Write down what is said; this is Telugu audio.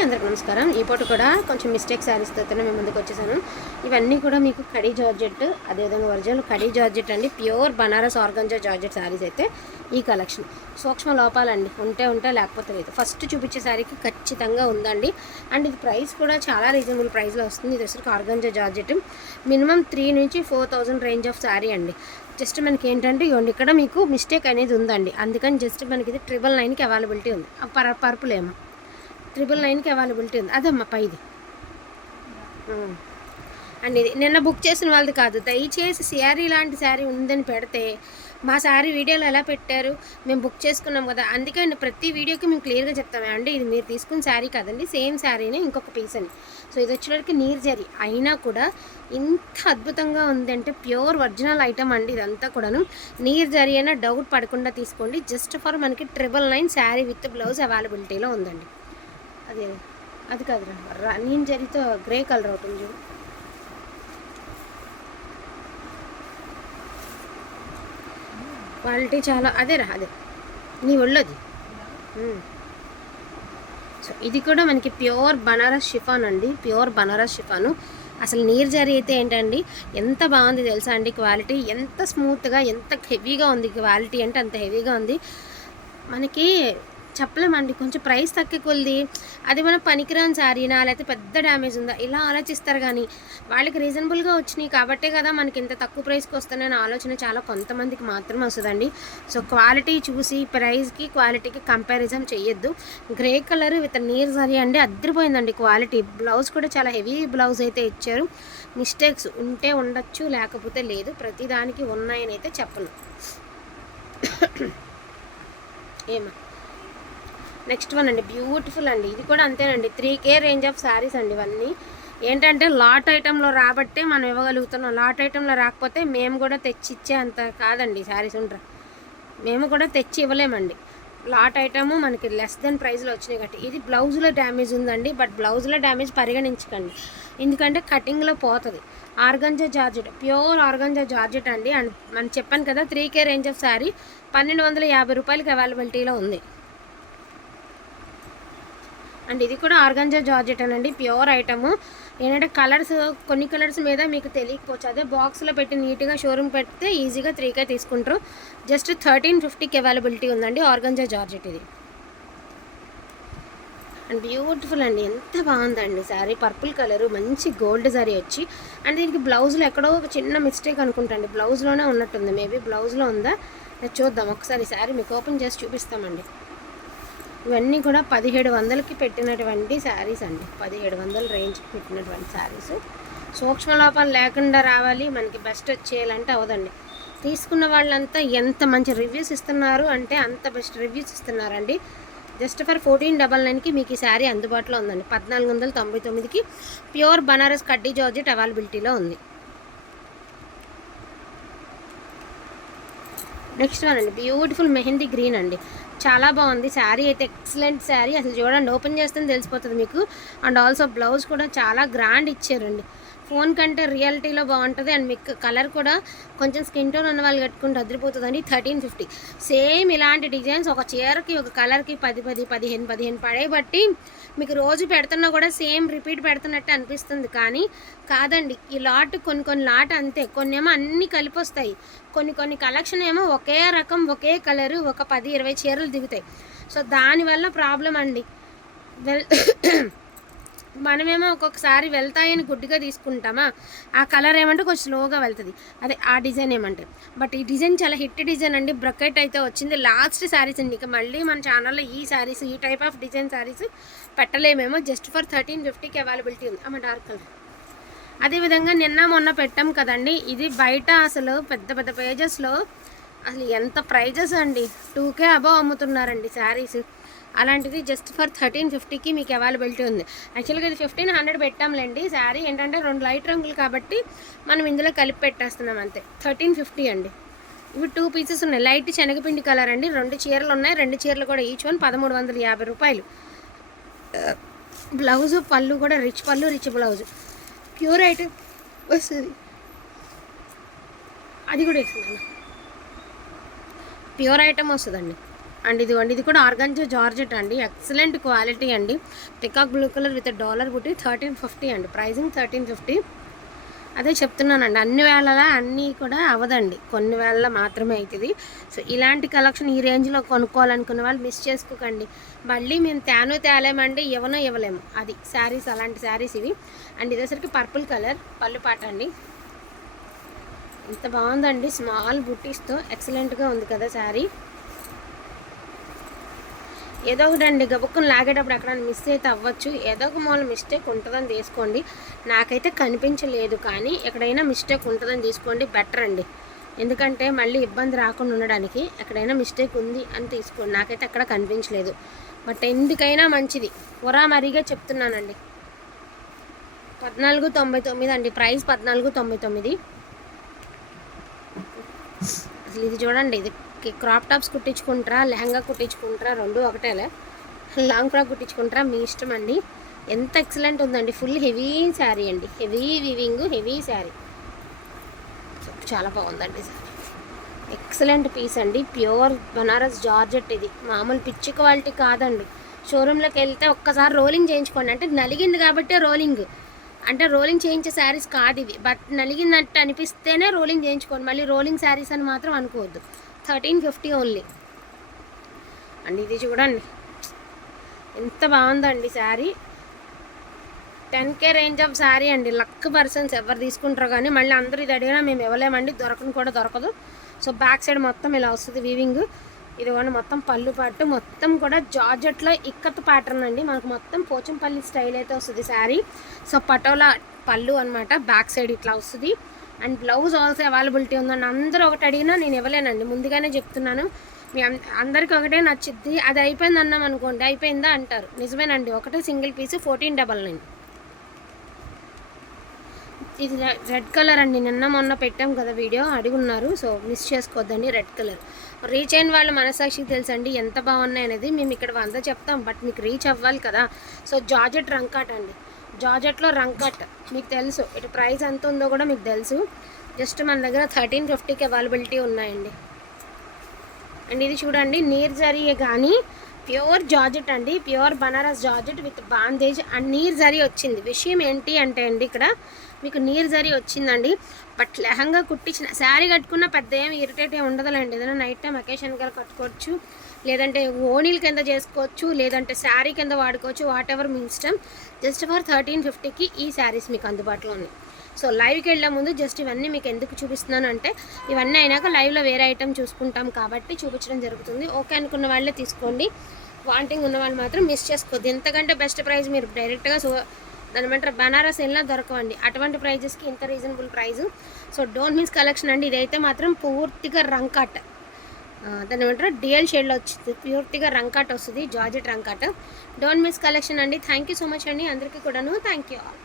అందరికి నమస్కారం. ఈ పూట కూడా కొంచెం మిస్టేక్ శారీస్ తోనే మేము ముందుకు వచ్చేసాను ఇవన్నీ కూడా మీకు కడీ జార్జెట్ అదేవిధంగా ఒరిజినల్ కడీ జార్జెట్ అండి. Pure Banaras organza georgette saris అయితే ఈ కలెక్షన్. సూక్ష్మ లోపాలండి. ఉంటే ఉంటే లేకపోతే లేదు. ఫస్ట్ చూపించే శారీకి ఖచ్చితంగా ఉందండి. అండ్ ఇది ప్రైస్ కూడా చాలా రీజనబుల్ ప్రైస్లో వస్తుంది. ఇది వచ్చరికి ఆర్గంజా జార్జెట్. మినిమం త్రీ నుంచి four thousand range of sari అండి. జస్ట్ మనకి ఏంటంటే ఇవ్వండి ఇక్కడ మీకు మిస్టేక్ అనేది ఉందండి. అందుకని జస్ట్ మనకి ఇది ట్రిపుల్ నైన్కి అవైలబిలిటీ ఉంది. ఆ పర్ పర్పులేమో. ట్రిపుల్ నైన్కి అవైలబిలిటీ ఉంది. అదమ్మా పైది. అండ్ ఇది నిన్న బుక్ చేసిన వాళ్ళది కాదు. దయచేసి శారీ లాంటి శారీ ఉందని పెడితే మా శారీ వీడియోలో ఎలా పెట్టారు? మేము బుక్ చేసుకున్నాం కదా. అందుకని ప్రతి వీడియోకి మేము క్లియర్గా చెప్తాము అండి ఇది మీరు తీసుకున్న శారీ కాదండి సేమ్ శారీని ఇంకొక పీస్ అని. సో ఇది వచ్చేటికి నీర్ జరీ అయినా కూడా ఇంత అద్భుతంగా ఉందంటే ప్యూర్ ఒరిజినల్ ఐటమ్ అండి ఇదంతా కూడాను. నీర్ జరీ అయినా డౌట్ పడకుండా తీసుకోండి. జస్ట్ ఫర్ మనకి triple nine sari with blouse అవైలబిలిటీలో ఉందండి. అదే అది కాదురా. రన్నింగ్ నేను జరిగితే గ్రే కలర్ అవుతుంది చూడు. క్వాలిటీ చాలా అదేరా అదే. నీ ఒళ్ళది? సో ఇది కూడా మనకి ప్యూర్ బనారస్ షిఫాన్ అండి. Pure Banaras chiffon. అసలు నీరు జరి అయితే ఏంటండి ఎంత బాగుంది తెలుసా అండి క్వాలిటీ? ఎంత స్మూత్గా ఎంత హెవీగా ఉంది క్వాలిటీ అంటే అంత హెవీగా ఉంది. మనకి చెప్పలేమండి. కొంచెం ప్రైస్ తక్కువ కొలిది అది మన పనికిరాని శారీనా లేకపోతే పెద్ద డ్యామేజ్ ఉందా? ఇలా ఆలోచిస్తారు కానీ వాళ్ళకి రీజనబుల్గా వచ్చినాయి కాబట్టే కదా మనకి ఇంత తక్కువ ప్రైస్కి వస్తున్నాయని ఆలోచన చాలా కొంతమందికి మాత్రమే వస్తుందండి. సో క్వాలిటీ చూసి ప్రైస్కి క్వాలిటీకి కంపారిజన్ చేయొద్దు గ్రే కలర్ విత్ నీర్ సారీ అండి అద్దరిపోయిందండి క్వాలిటీ. బ్లౌజ్ కూడా చాలా హెవీ బ్లౌజ్ అయితే ఇచ్చారు. మిస్టేక్స్ ఉంటే ఉండొచ్చు లేకపోతే లేదు. ప్రతిదానికి ఉన్నాయని అయితే చెప్పను. ఏమా. నెక్స్ట్ వన్ అండి బ్యూటిఫుల్ అండి. ఇది కూడా అంతేనండి. Three K range of saris అండి ఇవన్నీ. ఏంటంటే లాట్ ఐటెంలో రాబట్టే మనం ఇవ్వగలుగుతున్నాం. లాట్ ఐటెంలో రాకపోతే మేము కూడా తెచ్చి ఇచ్చే అంత కాదండి శారీస్ ఉంటారు మేము కూడా తెచ్చి ఇవ్వలేమండి. లాట్ ఐటము మనకి లెస్ దెన్ ప్రైస్లో వచ్చినాయి కాబట్టి. ఇది బ్లౌజ్లో డ్యామేజ్ ఉందండి బట్ బ్లౌజ్లో డ్యామేజ్ పరిగణించకండి. ఎందుకంటే కటింగ్లో పోతుంది. Organza georgette pure organza georgette అండి. అండ్ మనం చెప్పాను కదా three K range of sari పన్నెండు వందల యాభై రూపాయలకి అవైలబిలిటీలో ఉంది. అండ్ ఇది కూడా ఆర్గంజా జార్జెట్ అనండి ప్యూర్ ఐటము. ఏంటంటే కలర్స్ కొన్ని కలర్స్ మీద మీకు తెలియకపోవచ్చు. అదే బాక్స్లో పెట్టి నీట్గా షోరూమ్ పెడితే ఈజీగా త్రీకే తీసుకుంటారు. జస్ట్ థర్టీన్ ఫిఫ్టీకి అవైలబిలిటీ ఉందండి ఆర్గంజా జార్జెట్ ఇది. అండ్ బ్యూటిఫుల్ అండి ఎంత బాగుందండి శారీ. పర్పుల్ కలరు మంచి గోల్డ్ శారీ వచ్చి. అండ్ దీనికి బ్లౌజ్లో ఎక్కడో ఒక చిన్న మిస్టేక్ అనుకుంటాండి బ్లౌజ్లోనే ఉన్నట్టుంది మేబీ బ్లౌజ్లో ఉందా? చూద్దాం ఒకసారి శారీ మీకు ఓపెన్ చేసి చూపిస్తామండి. ఇవన్నీ కూడా పదిహేడు వందలకి పెట్టినటువంటి శారీస్ అండి. పదిహేడు వందల రేంజ్కి పెట్టినటువంటి శారీస్. సూక్ష్మ లోపాలు లేకుండా రావాలి. మనకి బెస్ట్ వచ్చేయాలంటే అవదండి. తీసుకున్న వాళ్ళంతా ఎంత మంచి రివ్యూస్ ఇస్తున్నారు అంటే అంత బెస్ట్ రివ్యూస్ ఇస్తున్నారండి. జస్ట్ ఫర్ ఫోర్టీన్ డబల్ నైన్కి మీకు ఈ శారీ అందుబాటులో ఉందండి. పద్నాలుగు వందల తొంభై తొమ్మిదికి ప్యూర్ బనారస్ కడ్డీ జార్జెట్ అవైలబిలిటీలో ఉంది. నెక్స్ట్ వన్ అండి. బ్యూటిఫుల్ మెహందీ గ్రీన్ అండి. చాలా బాగుంది. శారీ అయితే ఎక్సలెంట్ శారీ. అసలు చూడండి ఓపెన్ చేస్తే తెలిసిపోతుంది మీకు. అండ్ ఆల్సో బ్లౌజ్ కూడా చాలా గ్రాండ్ ఇచ్చారండి. ఫోన్ కంటే రియాలిటీలో బాగుంటుంది. అండ్ మీకు కలర్ కూడా కొంచెం స్కిన్ టోన్ ఉన్న వాళ్ళు కట్టుకుంటే అదిరిపోతుందండి. థర్టీన్ ఫిఫ్టీ సేమ్ ఇలాంటి డిజైన్స్ ఒక చీరకి ఒక కలర్కి పది పది పదిహేను పదిహేను పడే బట్టి మీకు రోజు పెడుతున్నా కూడా సేమ్ రిపీట్ పెడుతున్నట్టు అనిపిస్తుంది. కానీ కాదండి ఈ లాట్ కొన్ని కొన్ని లాట్ అంతే. కొన్ని ఏమో అన్నీ కలిపి వస్తాయి కొన్ని కొన్ని కలెక్షన్ ఏమో ఒకే రకం ఒకే కలరు ఒక పది ఇరవై చీరలు దిగుతాయి. సో దానివల్ల ప్రాబ్లం అండి. వెల్ మనమేమో ఒక్కొక్కసారి వెళ్తాయని గుడ్డిగా తీసుకుంటామా? ఆ కలర్ ఏమంటే కొంచెం స్లోగా వెళ్తుంది. అదే ఆ డిజైన్ ఏమంటే. బట్ ఈ డిజైన్ చాలా హిట్ డిజైన్ అండి. బ్రకెట్ అయితే వచ్చింది. లాస్ట్ శారీస్ అండి. ఇక మళ్ళీ మన ఛానల్లో ఈ శారీస్ ఈ టైప్ ఆఫ్ డిజైన్ శారీస్ పెట్టలేమేమో. జస్ట్ ఫర్ థర్టీన్ ఫిఫ్టీకి అవైలబిలిటీ ఉంది. అమ్మ డార్క్ కలర్. అదేవిధంగా నిన్న మొన్న పెట్టాం కదండి. ఇది బయట అసలు పెద్ద పెద్ద పేజెస్లో అసలు ఎంత ప్రైజెస్ అండి. టూకే అబవ్ అమ్ముతున్నారండి శారీస్ అలాంటిది జస్ట్ ఫర్ థర్టీన్ ఫిఫ్టీకి మీకు అవైలబిలిటీ ఉంది. యాక్చువల్గా ఇది ఫిఫ్టీన్ హండ్రెడ్ పెట్టాంలేండి. శారీ ఏంటంటే రెండు లైట్ రంగులు కాబట్టి మనం ఇందులో కలిపి పెట్టేస్తున్నాం అంతే. థర్టీన్ ఫిఫ్టీ అండి. ఇవి టూ పీసెస్ ఉన్నాయి. లైట్ శనగపిండి కలర్ అండి. రెండు చీరలు ఉన్నాయి. రెండు చీరలు కూడా ఈచ్ వన్ పదమూడు వందల యాభై రూపాయలు. Uh, బ్లౌజు పళ్ళు కూడా రిచ్ పళ్ళు రిచ్ బ్లౌజు ప్యూర్ ఐటమ్ వస్తుంది. అది కూడా వేస్తున్నాను ప్యూర్ ఐటమ్ వస్తుందండి. అండ్ ఇది అండి ఇది కూడా ఆర్గంజో జార్జెట్ అండి. ఎక్సలెంట్ క్వాలిటీ అండి. Peacock blue colour with dollar buti thirteen fifty అండి. Pricing thirteen fifty. అదే చెప్తున్నానండి. అన్ని వేళలా అన్నీ కూడా అవ్వదండి కొన్ని వేళ మాత్రమే అవుతుంది సో ఇలాంటి కలెక్షన్ ఈ రేంజ్లో కొనుక్కోవాలనుకున్న వాళ్ళు మిస్ చేసుకోకండి. మళ్ళీ మేము తేను తేలేమండి ఇవ్వనో ఇవ్వలేము. అది శారీస్ అలాంటి శారీస్ ఇవి. అండ్ ఇదేసరికి పర్పుల్ కలర్ పళ్ళు పాట అండి. ఇంత బాగుందండి. స్మాల్ బుట్టీస్తో ఎక్సలెంట్గా ఉంది కదా శారీ. ఏదో ఒక అండి గబుక్కుని లాగేటప్పుడు ఎక్కడ మిస్ అయితే అవ్వచ్చు. ఏదో ఒక మూల మిస్టేక్ ఉంటుందని తీసుకోండి. నాకైతే కనిపించలేదు కానీ ఎక్కడైనా మిస్టేక్ ఉంటుందని తీసుకోండి బెటర్ అండి. ఎందుకంటే మళ్ళీ ఇబ్బంది రాకుండా ఉండడానికి ఎక్కడైనా మిస్టేక్ ఉంది అని తీసుకోండి. నాకైతే అక్కడ కనిపించలేదు. బట్ ఎందుకైనా మంచిది. ఉరా మరీగా చెప్తున్నానండి. పద్నాలుగు తొంభై తొమ్మిది అండి. ప్రైస్ పద్నాలుగు తొంభై తొమ్మిది. అసలు ఇది చూడండి ఇది క్రాప్ టాప్స్ కుట్టించుకుంటారా లెహంగా కుట్టించుకుంటారా రెండు ఒకటేలే. లాంగ్ ఫ్రాక్ కుట్టించుకుంటారా మీ ఇష్టం అండి. ఎంత ఎక్సలెంట్ ఉందండి. ఫుల్ హెవీ శారీ అండి. హెవీ వివింగ్ హెవీ శారీ చాలా బాగుందండి సారీ ఎక్సలెంట్ పీస్ అండి. ప్యూర్ బనారస్ జార్జెట్ ఇది. మామూలు పిచ్చి క్వాలిటీ కాదండి. షోరూంలోకి వెళ్తే ఒక్కసారి రోలింగ్ చేయించుకోండి. అంటే నలిగింది కాబట్టి రోలింగ్ అంటే రోలింగ్ చేయించే శారీస్ కాదు ఇవి. బట్ నలిగినట్టు అనిపిస్తేనే రోలింగ్ చేయించుకోండి. మళ్ళీ రోలింగ్ శారీస్ అని మాత్రం అనుకోవద్దు. Thirteen fifty only. అండి ఇది చూడండి. ఎంత బాగుందండి sari. Ten K range of sari అండి. లక్ పర్సన్స్ ఎవరు తీసుకుంటారో కానీ మళ్ళీ అందరూ ఇది అడిగినా మేము ఇవ్వలేమండి. దొరకను కూడా దొరకదు. సో బ్యాక్ సైడ్ మొత్తం ఇలా వస్తుంది వీవింగ్. ఇదిగోండి మొత్తం పళ్ళు పాటు మొత్తం కూడా జార్జెట్లో ఇక్కత్ ప్యాటర్న్ అండి. మనకు మొత్తం పోచంపల్లి స్టైల్ అయితే వస్తుంది శారీ. సో పటోలా పళ్ళు అనమాట బ్యాక్ సైడ్ ఇట్లా వస్తుంది. అండ్ బ్లౌజ్ ఆల్సో అవైలబిలిటీ ఉందండి అందరూ ఒకటి అడిగినా నేను ఇవ్వలేనండి. ముందుగానే చెప్తున్నాను. మీ అందరికీ ఒకటే నచ్చుద్ది. అది అయిపోయింది అన్నాం అనుకోండి. అయిపోయిందా అంటారు. నిజమేనండి. ఒకటే single piece fourteen double nine. ఇది రె- రెడ్ కలర్ అండి. నిన్న మొన్న పెట్టాం కదా వీడియో. అడుగున్నారు. సో మిస్ చేసుకోవద్దండి రెడ్ కలర్. రీచ్ అయిన వాళ్ళు మనసాక్షికి తెలుసండి ఎంత బాగున్నాయి అనేది. మేము ఇక్కడ వంద చెప్తాం. బట్ మీకు రీచ్ అవ్వాలి కదా. సో జార్జెట్ రంకాట్ అండి జార్జెట్లో రంకట్ మీకు తెలుసు. ఇటు ప్రైస్ ఎంత ఉందో కూడా మీకు తెలుసు. జస్ట్ మన దగ్గర థర్టీన్ ఫిఫ్టీకి అవైలబిలిటీ ఉన్నాయండి. అండ్ ఇది చూడండి నీర్ జరియే కానీ ప్యూర్ జార్జెట్ అండి. Pure Banaras georgette with bandhej and నీర్ zari వచ్చింది. విషయం ఏంటి అంటే అండి ఇక్కడ మీకు నీర్ జరీ వచ్చిందండి. బట్ లెహంగా కుట్టించిన శారీ కట్టుకున్న పెద్ద ఏమి ఇరిటేట్ ఏమి ఉండదులేండి. ఏదైనా నైట్ టైం అకేషన్ గారు కట్టుకోవచ్చు. లేదంటే ఓనీల కింద చేసుకోవచ్చు లేదంటే శారీ కింద వాడుకోవచ్చు వాట్ ఎవర్ మీ ఇష్టం. జస్ట్ ఫర్ థర్టీన్ ఫిఫ్టీకి ఈ శారీస్ మీకు అందుబాటులో ఉన్నాయి. సో లైవ్కి వెళ్ళే ముందు జస్ట్ ఇవన్నీ మీకు ఎందుకు చూపిస్తున్నాను అంటే ఇవన్నీ అయినాక లైవ్లో వేరే ఐటెం చూసుకుంటాం కాబట్టి చూపించడం జరుగుతుంది. ఓకే అనుకున్న వాళ్ళే తీసుకోండి. వాంటింగ్ ఉన్న వాళ్ళు మాత్రం మిస్ చేసుకోవద్దు. ఎంతకంటే బెస్ట్ ప్రైస్ మీరు డైరెక్ట్గా సో దానిమంటారు బనారస్ వెళ్ళినా దొరకవండి. అటువంటి ప్రైజెస్కి ఇంత reasonable price so don't miss collection అండి. ఇదైతే మాత్రం పూర్తిగా రంకట్. దాని ఏమంటారు? డిఎల్ షేడ్లో వచ్చింది పూర్తిగా రంకాట్ వస్తుంది జార్జెట్ రంకాట్ డోంట్ మిస్ కలెక్షన్ అండి. థ్యాంక్ యూ సో మచ్ అండి. అందరికీ కూడాను థ్యాంక్ యూ ఆల్